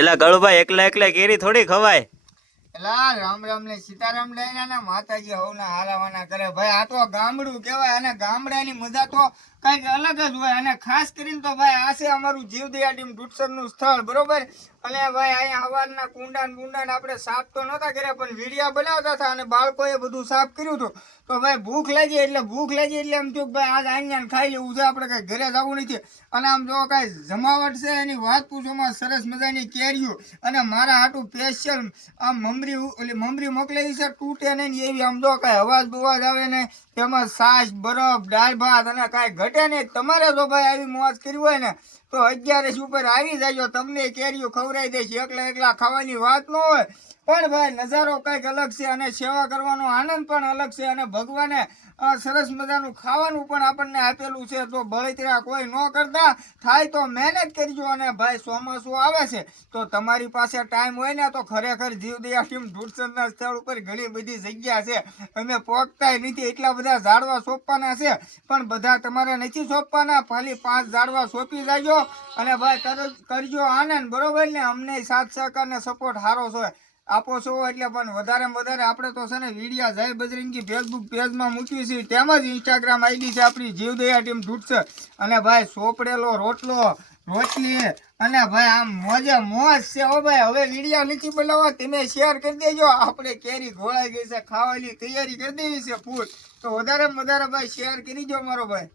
એલા ગળુભાઈ એકલા એકલા કેરી થોડી ખવાય. એલા રામ રામ ને સીતારામ લઈને ને માતાજી હવના હારાવાના કરે ભાઈ. આ તો ગામડું કહેવાય અને ગામડાની મજા તો કઈક અલગ જ હોય. અને ખાસ કરીને તો ભાઈ આ છે અમારું જીવદયા ટીમ ઢૂંઢસરનું સ્થળ, બરોબર. અને ભાઈ અહીંયા હવારના કુંડા આપણે સાફ તો નહોતા કર્યા, પણ વીડિયા બનાવતા હતા અને બાળકોએ બધું સાફ કર્યું હતું. તો ભાઈ ભૂખ લાગી એટલે એમ થયું ભાઈ આજ આઈને ખાઈ લેવું છે, આપણે કઈ ઘરે જવું નથી. અને આમ જો કઈ જમાવટ છે એની વાત પૂછોમાં, સરસ મજાની કેરીઓ અને મારા હાટું સ્પેશિયલ આમ મમરી મોકલેલી છે, તૂટે નહીં એવી. આમ જો કઈ અવાજ બવાજ આવે ને તેમાં છાશ બરફ દાળ ભાત અને કાંઈ ઘટે નહીં. તમારે જો ભાઈ આવી મોજ કરી હોય ને તો 11 ઉપર આવી જાજો, તમને કેરીઓ ખવડાવી દઈશ. એકલા ખાવાની વાત ન હોય, પણ ભાઈ નજારો કંઈક અલગ છે અને સેવા કરવાનો આનંદ પણ અલગ છે. અને ભગવાને સરસ મજાનું ખાવાનું પણ આપણને આપેલું છે. તો બળતરા કોઈ ન કરતા, થાય તો મહેનત કરજો. અને ભાઈ ચોમાસું આવે છે તો તમારી પાસે ટાઈમ હોય ને તો ખરેખર જીવદયા ટીમ ઢૂંઢસરના સ્થળ ઉપર ઘણી બધી જગ્યા છે. અમે પોગતાય નથી, એટલા બધા ઝાડવા સોંપવાના છે, પણ બધા તમારે નથી સોંપવાના. ખાલી 5 ઝાડવા સોંપી જાજો અને ભાઈ કરજો આનંદ, બરોબર ને. અમને સાથ સહકાર ને સપોર્ટ સારો છે આપો છો એટલે. પણ વધારે આપણે તો છે ને વિડીયા જય બજરંગી ફેસબુક પેજમાં મૂકવી છે, તેમજ ઇન્સ્ટાગ્રામ આઈડી છે આપણી જીવદયા ટીમ ઢૂંઢસર. અને ભાઈ સોપડેલો રોટલી અને ભાઈ આમ મોજ છે હો ભાઈ. હવે વિડીયા નથી બનાવવા, તમે શેર કરી દેજો. આપણે કેરી ઘોળાઈ ગઈ છે, ખાવાની તૈયારી કરી દેવી છે ફૂલ. તો વધારે ભાઈ શેર કરી દો મારો ભાઈ.